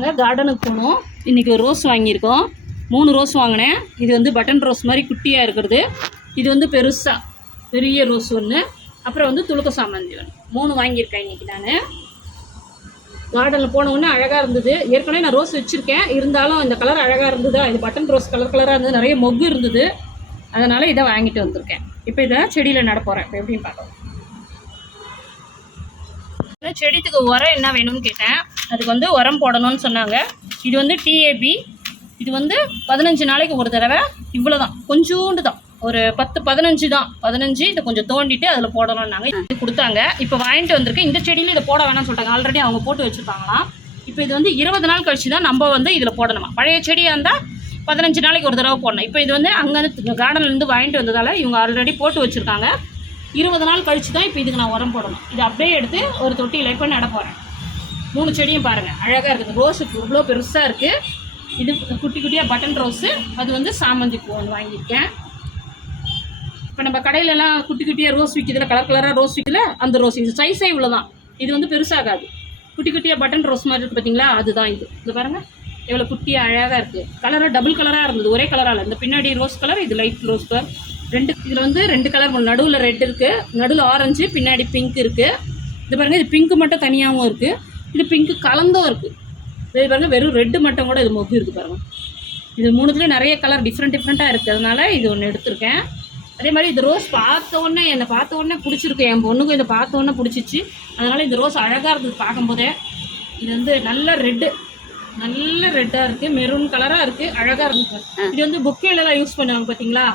நாங்கள் கார்டனுக்கு போனோம். இன்றைக்கி ரோஸ் வாங்கியிருக்கோம். மூணு ரோஸ் வாங்கினேன். இது வந்து பட்டன் ரோஸ் மாதிரி குட்டியாக இருக்கிறது. இது வந்து பெருசாக பெரிய ரோஸ் ஒன்று அப்புறம் வந்து துளுக்க சாமந்தி ஒன்று மூணு வாங்கியிருக்கேன் இன்றைக்கி நான். கார்டனில் போன அழகாக இருந்தது. ஏற்கனவே நான் ரோஸ் வச்சுருக்கேன். இருந்தாலும் இந்த கலர் அழகாக இருந்ததா? இது பட்டன் ரோஸ் கலர் கலராக இருந்தது. நிறைய மொக்கு இருந்தது. அதனால் இதை வாங்கிட்டு வந்திருக்கேன். இப்போ இதை செடியில் நட போகிறேன் இப்போ எப்படின்னு பார்க்கலாம். செடித்துக்கு செடிக்கு உரம் என்ன வேணும்னு கேட்டேன். அதுக்கு வந்து உரம் போடணும்னு சொன்னாங்க. இது வந்து டிஏபி இது வந்து பதினஞ்சு நாளைக்கு ஒரு தடவை இவ்வளோ தான் கொஞ்சோண்டு தான் ஒரு பத்து பதினஞ்சு தான். பதினஞ்சு இதை கொஞ்சம் தோண்டிட்டு அதில் போடணும்னாங்க. இது கொடுத்தாங்க. இப்போ வாங்கிட்டு வந்திருக்கு இந்த செடியில் இதை போட வேணாம்னு சொல்லிட்டாங்க. ஆல்ரெடி அவங்க போட்டு வச்சுருப்பாங்களாம் இப்போ இது வந்து இருபது நாள் கழிச்சு தான் நம்ம வந்து இதில் போடணுமா? பழைய செடியாக இருந்தால் பதினஞ்சு நாளைக்கு ஒரு தடவை போடணும். இப்போ இது வந்து அங்கேருந்து கார்டன்லேருந்து வாங்கிட்டு வந்ததால் இவங்க ஆல்ரெடி போட்டு வச்சுருக்காங்க. இருபது நாள் கழிச்சு தான் இப்போ இதுக்கு நான் உரம் போடணும். இது அப்படியே எடுத்து ஒரு தொட்டியில் இப்போ நட போகிறேன் மூணு செடியும் பாருங்கள் அழகாக இருக்குது. ரோஸு இவ்வளோ பெருசாக இருக்குது இது குட்டி குட்டியாக பட்டன் ரோஸு அது வந்து சாமந்தி பூ ஒன்று வாங்கியிருக்கேன். இப்போ நம்ம கடையிலலாம் குட்டி குட்டியாக ரோஸ் விற்கிதுல கலர் கலராக ரோஸ் விற்கல அந்த ரோஸ் இது சைஸே இவ்வளோ தான் இது வந்து பெருசாகாது குட்டி குட்டியாக பட்டன் ரோஸ் மாதிரி இருக்குது பார்த்தீங்களா அதுதான் இது. இது பாருங்கள் எவ்வளோ குட்டியாக அழகாக இருக்குது கலராக டபுள் கலராக இருந்தது. ஒரே கலராக இல்லை. இந்த பின்னாடி ரோஸ் கலர் இது லைட் ரோஸ் கலர் ரெண்டு இதில் வந்து ரெண்டு கலர் நடுவில் ரெட் இருக்குது நடுவில் ஆரஞ்சு பின்னாடி பிங்க் இருக்குது இது பாருங்கள் இது பிங்க் மட்டும் தனியாகவும் இருக்குது இது பிங்க்கு கலந்தும் இருக்குது இது பாருங்கள் வெறும் ரெட்டு மட்டும் கூட இது மொக்கு இருக்குது பாருங்கள் இது மூணுத்துலேயும் நிறைய கலர் டிஃப்ரெண்ட் டிஃப்ரெண்ட்டாக இருக்கிறதுனால இது ஒன்று எடுத்திருக்கேன். அதே மாதிரி இது ரோஸ் பார்த்த உடனே என்னை பார்த்த உடனே பிடிச்சிருக்கு. என் பொண்ணுக்கும் இதை பார்த்த உடனே பிடிச்சிச்சு. அதனால் இந்த ரோஸ் அழகாக இருந்தது பார்க்கும்போதே. இது வந்து நல்ல ரெட்டு நல்ல ரெட்டாக இருக்குது மெரூன் கலராக இருக்குது அழகாக இருக்குது இது வந்து பொக்கேலலாம் யூஸ் பண்ணுவாங்க பார்த்தீங்களா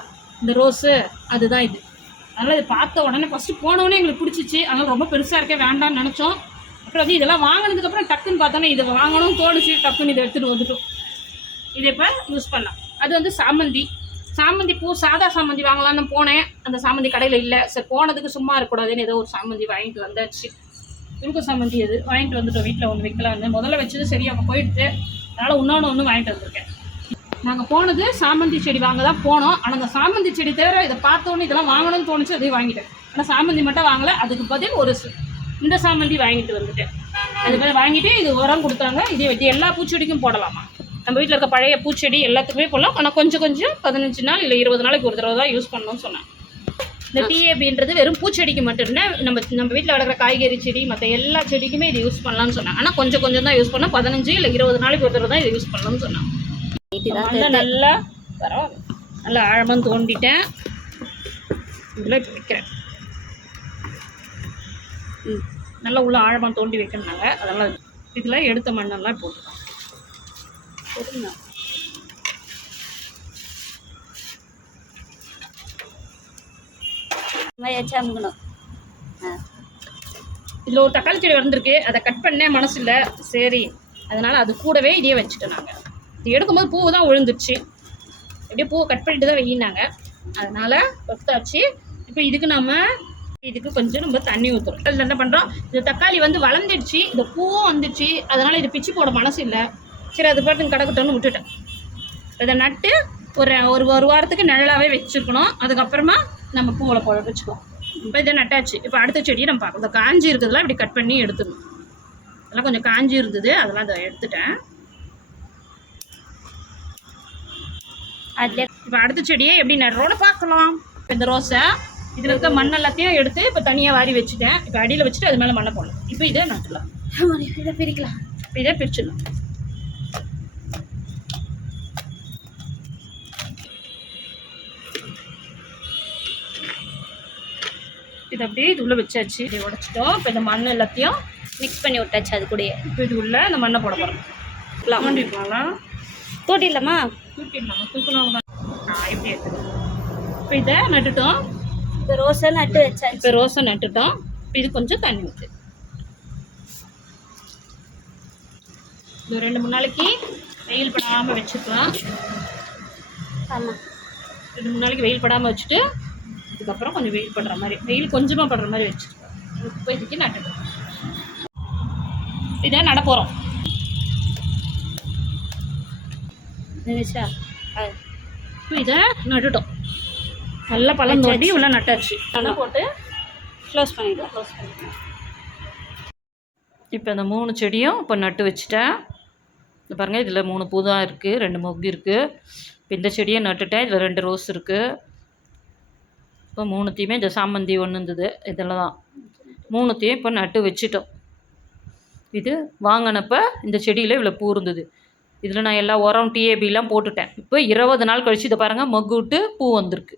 இந்த ரோஸு அதுதான் இது. அதனால் இது பார்த்த உடனே ஃபஸ்ட்டு போன உடனே எங்களுக்கு பிடிச்சிச்சு. அதனால் ரொம்ப பெருசாக இருக்கே வேண்டாம்னு நினச்சோம். அப்புறம் வந்து இதெல்லாம் வாங்கினதுக்கப்புறம் டக்குன்னு பார்த்தோன்னா இதை வாங்கணும்னு தோணுச்சு டக்குன்னு இதை எடுத்துகிட்டு வந்துட்டோம். இதை இப்போ யூஸ் பண்ணலாம். அது வந்து சாமந்தி. சாமந்தி பூ சாதா சாமந்தி வாங்கலாம்னு போனேன். அந்த சாமந்தி கடையில் இல்லை. சரி போனதுக்கு சும்மா இருக்கக்கூடாதுன்னு ஏதோ ஒரு சாமந்தி வாங்கிட்டு வந்தாச்சு. துருக்க சாமந்தி அது. வாங்கிட்டு வந்துட்டோம். வீட்டில் ஒன்று வைக்கலாம்னு முதல்ல வச்சது சரி அவங்க போயிடுச்சு. அதனால் இன்னொன்று ஒன்று வாங்கிட்டு வந்திருக்கேன். நாங்கள் போனது சாமந்தி செடி வாங்க தான் போனோம். ஆனால் அந்த சாமந்தி செடி தவிர இதை பார்த்தோன்னே இதெல்லாம் வாங்கணும்னு தோணுச்சு அதையும் வாங்கிட்டேன். ஆனால் சாமந்தி மட்டும் வாங்கலை. அதுக்கு பதில் ஒரு இந்த சாமந்தி வாங்கிட்டு வந்துட்டேன் அது மாதிரி வாங்கிட்டு இது உரம் கொடுத்தாங்க. இதே வெட்டி எல்லா பூச்செடிக்கும் போடலாமா? நம்ம வீட்டில் இருக்க பழைய பூச்செடி எல்லாத்துக்குமே போடலாம். ஆனால் கொஞ்சம் கொஞ்சம் பதினஞ்சு நாள் இல்லை இருபது நாளைக்கு ஒரு தடவை தான் யூஸ் பண்ணணும்னு சொன்னேன் இந்த டிஏபின்றது வெறும் பூச்செடிக்கு மட்டும் இல்லை நம்ம நம்ம வீட்டில் வளர்க்குற காய்கறி செடி மற்ற எல்லா செடிக்குமே இது யூஸ் பண்ணலாம்னு சொன்னாங்க. ஆனால் கொஞ்சம் கொஞ்சம் தான் யூஸ் பண்ணோம். பதினஞ்சு இல்லை இருபது நாளைக்கு ஒரு தடவை தான் இதை யூஸ் பண்ணணும்னு சொன்னாங்க. நல்லா நல்லா பரவாயில்ல. நல்லா ஆழமாக தோண்டிட்டேன். இதில் வைக்கிறேன். ம். நல்லா உள்ள ஆழமாக தோண்டி வைக்கணுனாங்க அதெல்லாம் இதில் எடுத்த மண்ணெல்லாம் போட்டுக்கலாம். போட்டுங்க இதில் ஒரு தக்காளி செடி வந்திருக்கு அதை கட் பண்ண மனசு இல்லை சரி. அதனால் அது கூடவே இதையே வச்சுட்டோம் நாங்கள் இது எடுக்கும்போது பூ தான் விழுந்துருச்சு. அப்படியே பூவை கட் பண்ணிட்டு தான் வெயினாங்க. அதனால் வச்சாச்சு இப்போ இதுக்கு நம்ம இதுக்கு கொஞ்சம் நம்ம தண்ணி ஊற்றுறோம் அதில் என்ன பண்ணுறோம் இந்த தக்காளி வந்து வளர்ந்துடுச்சு இந்த பூவும் வந்துச்சு அதனால் இது பிச்சு போட மனசு இல்லை. சரி அது பாட்டு கிடக்கட்டோன்னு விட்டுட்டேன். இதை நட்டு ஒரு ஒரு ஒரு வாரத்துக்கு நிழலாகவே வச்சுருக்கணும். அதுக்கப்புறமா நம்ம பூவில் போட வச்சுக்கோம் இப்போ இதை நட்டாச்சு. இப்போ அடுத்த செடியை நம்ம பார்க்கலாம். இந்த காஞ்சி இருக்கிறதுலாம் இப்படி கட் பண்ணி எடுத்துடணும். அதெல்லாம் கொஞ்சம் காஞ்சி இருந்தது அதெல்லாம் அதை எடுத்துட்டேன். அதில் இப்போ அடுத்த செடியை எப்படி நடுறோன்னு பார்க்கலாம். இப்போ இந்த ரோஸை இதில் இருக்க மண் எல்லாத்தையும் எடுத்து இப்போ தனியாக வாரி வச்சுட்டேன். இப்போ அடியில் வச்சுட்டு அது மேலே மண்ணை போடணும். இப்போ இதை நட்டுலாம் இதை பிரிக்கலாம். இப்போ இதை பிரிச்சிடலாம். இது அப்படியே இது உள்ளே வச்சாச்சு. இதை உடைச்சிட்டோம். இப்போ இந்த மண் எல்லாத்தையும் மிக்ஸ் பண்ணி விட்டாச்சு அது கூடயே. இப்போ இது உள்ள இந்த மண்ணை போட போகிறோம் தோண்டிருக்கலாம் தோட்டிடலாமா? தூக்கிடலாம்? தூக்கணும் இப்படி எடுத்துக்கலாம். இப்போ இதை நட்டுட்டோம். இப்போ ரோஸை நட்டு வச்சாச்சு இப்போ ரோஸை நட்டுட்டோம். இப்போ இது கொஞ்சம் தண்ணி ஊற்று இது ரெண்டு மூணு நாளைக்கு வெயில் படாமல் வச்சுக்கலாம். ஆமாம் ரெண்டு மூணு நாளைக்கு வெயில் படாமல் வச்சுட்டு அதுக்கப்புறம் கொஞ்சம் வெயில் படுற மாதிரி வெயில் கொஞ்சமாக படுற மாதிரி வச்சுருக்கோம் இப்போ இதுக்கு நட்டுக்கலாம். இதை நட போகிறோம் நினைச்சா? இப்போ இதை நட்டுட்டோம். நல்லா பழம் தோண்டி உள்ள நட்டாச்சு. நல்லா போட்டு க்ளோஸ் பண்ணிடலாம் க்ளோஸ் இப்போ இந்த மூணு செடியும் இப்போ நட்டு வச்சுட்டேன். இந்த பாருங்கள் இதில் மூணு பூ தான் இருக்குது ரெண்டு மொக்கு இருக்குது இப்போ இந்த செடியை நட்டுட்டேன் இதில் ரெண்டு ரோஸ் இருக்குது இப்போ மூணுத்தையுமே இந்த சாமந்தி ஒன்று இருந்தது இதில் தான் மூணுத்தையும் இப்போ நட்டு வச்சிட்டோம். இது வாங்கினப்ப இந்த செடியில் இவ்வளோ பூ இருந்தது. இதில் நான் எல்லா உரம் டிஏபிலாம் போட்டுட்டேன். இப்போ இருபது நாள் கழிச்சு இதை பாருங்கள் மொக்கு விட்டு பூ வந்திருக்கு.